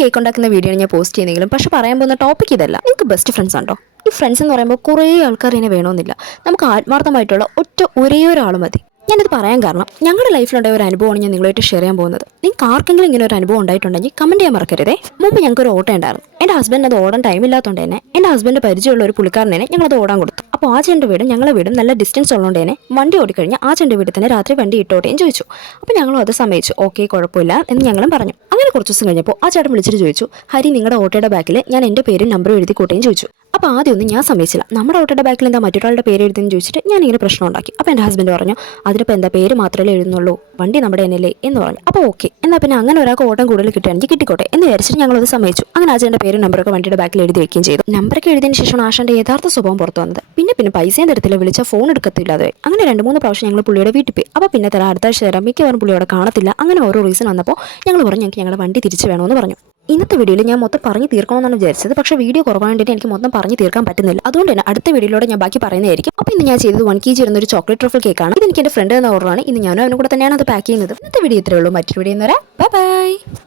Cake ഉണ്ടാക്കുന്ന video ഞാൻ post ചെയ്യുന്നെങ്കിലും പക്ഷെ പറയാൻ പോകുന്ന ടോപ്പിക് ഇതല്ല. നിങ്ങൾക്ക് ബെസ്റ്റ് ഫ്രണ്ട്സ് ഉണ്ടോ? ഈ ഫ്രണ്ട്സ് എന്ന് പറയുമ്പോൾ കുറേ ആൾക്കാർ ഇതിനെ വേണമെന്നില്ല. നമുക്ക് ആത്മാർത്ഥമായിട്ടുള്ള ഒരേ ഒരാൾ മതി. ഞാനിത് പറയാൻ കാരണം ഞങ്ങളുടെ ലൈഫിലുണ്ടായ ഒരു അനുഭവമാണ് ഞാൻ നിങ്ങളായിട്ട് ഷെയർ ചെയ്യാൻ പോകുന്നത്. നിങ്ങൾക്ക് ആർക്കെങ്കിലും ഇങ്ങനെ ഒരു അനുഭവം ഉണ്ടായിട്ടുണ്ടെങ്കിൽ കമന്റ് ചെയ്യാൻ മറക്കരുതേ. മുമ്പ് ഞങ്ങൾക്ക് ഒരു ഓട്ടം ഉണ്ടായിരുന്നു. എൻ്റെ ഹസ്ബൻഡ് അത് ഓടാൻ ടൈം ഇല്ലാത്തതുകൊണ്ട് തന്നെ എൻ്റെ ഹസ്ബൻഡ് പരിചയമുള്ള ഒരു പുള്ളിക്കാരനെ ഞങ്ങളത് ഓടാൻ കൊടുത്തു. അപ്പോൾ ആ ചേട്ടൻ്റെ വീടും ഞങ്ങളുടെ വീടും നല്ല ഡിസ്റ്റൻസ് ഉള്ളതുകൊണ്ട് തന്നെ വണ്ടി ഓടിക്കഴിഞ്ഞാൽ ആ ചേട്ടൻ്റെ വീട്ടിൽ തന്നെ രാത്രി വണ്ടി ഇട്ടോട്ടേയും ചോദിച്ചു. അപ്പോൾ ഞങ്ങളും അത് സമ്മതിച്ചു. ഓക്കെ, കുഴപ്പമില്ല എന്ന് ഞങ്ങളും പറഞ്ഞു. അങ്ങനെ കുറച്ച് ദിവസം കഴിഞ്ഞപ്പോൾ ആ ചേട്ടൻ വിളിച്ചിട്ട് ചോദിച്ചു, ഹരി നിങ്ങളുടെ ഓട്ടോയുടെ ബാക്കിൽ ഞാൻ എൻ്റെ പേരും നമ്പറും എഴുതി കൂട്ടുകയും ചോദിച്ചു. അപ്പോൾ ആദ്യമൊന്നും ഞാൻ സമ്മതിച്ചില്ല. നമ്മുടെ ഓട്ടോയുടെ ബാക്കിൽ എന്താ മറ്റൊരാളുടെ പേര് എഴുതുമെന്ന് ചോദിച്ചിട്ട് ഞാൻ ഇങ്ങനെ പ്രശ്നം ഉണ്ടാക്കി. അപ്പോൾ എൻ്റെ ഹസ്ബൻഡ് പറഞ്ഞു, അതിനിപ്പോൾ എന്താ പേര് മാത്രമേ എഴുതുന്നുള്ളൂ, വണ്ടി നമ്മുടെ എന്നല്ലേ എന്ന് പറഞ്ഞു. അപ്പോൾ ഓക്കെ, എന്നാൽ പിന്നെ അങ്ങനെ ഒരാൾക്ക് ഓട്ടം കൂടുതൽ കിട്ടുകയാണെങ്കിൽ കിട്ടിക്കോട്ടെ എന്ന് വിചാരിച്ചിട്ട് ഞങ്ങളത് സമ്മതിച്ചു. അങ്ങനെ ആചാൻ്റെ പേരും നമ്പറൊക്കെ വണ്ടിയുടെ ബാക്കിൽ എഴുതി വെക്കുകയും ചെയ്തു. നമ്പറൊക്കെ എഴുതിയതിന് ശേഷമാണ് ആശാൻ്റെ യഥാർത്ഥ സ്വഭാവം പുറത്തു വന്നത്. പിന്നെ പൈസയും തരത്തില്ല, വിളിച്ച ഫോൺ എടുക്കത്തില്ലാതെ. അങ്ങനെ 2-3 പ്രാവശ്യം ഞങ്ങൾ പുള്ളിയുടെ വീട്ടിൽ പോയി. അപ്പോൾ പിന്നെ തരാം, അടുത്ത ആഴ്ച തരാം, മിക്കവാറും പുള്ളിയോടെ കാണത്തില്ല. അങ്ങനെ ഓരോ റീസൺ വന്നപ്പോൾ ഞങ്ങൾ പറഞ്ഞു ഞങ്ങൾക്ക് ഞങ്ങളുടെ വണ്ടി തിരിച്ചു വേണമെന്ന് പറഞ്ഞു. ഇന്നത്തെ വീഡിയോയിൽ ഞാൻ മൊത്തം പറഞ്ഞു തീർക്കണമെന്നാണ് വിചാരിച്ചത്. പക്ഷേ വീഡിയോ കുറവായതുകൊണ്ട് എനിക്ക് മൊത്തം പറഞ്ഞു തീർക്കാൻ പറ്റുന്നില്ല. അതുകൊണ്ട് തന്നെ അടുത്ത വീഡിയോയിലൂടെ ഞാൻ ബാക്കി പറയുന്നതായിരിക്കും. അപ്പോൾ ഇന്ന് ഞാൻ ചെയ്തത് 1 kg ഇരുന്ന ഒരു ചോക്ലേറ്റ് ട്രഫിൾ കേക്കാണ്. ഇത് എനിക്ക് എൻ്റെ ഫ്രണ്ട് എന്ന ഓർഡറാണ്. ഇന്ന് ഞാനും അവനും കൂടെ തന്നെയാണ് അത് പാക്ക് ചെയ്യുന്നത്. ഇന്നത്തെ വീഡിയോ ഇത്രയേ ഉള്ളൂ. മറ്റൊരു വീഡിയോ വരാം. Bye bye.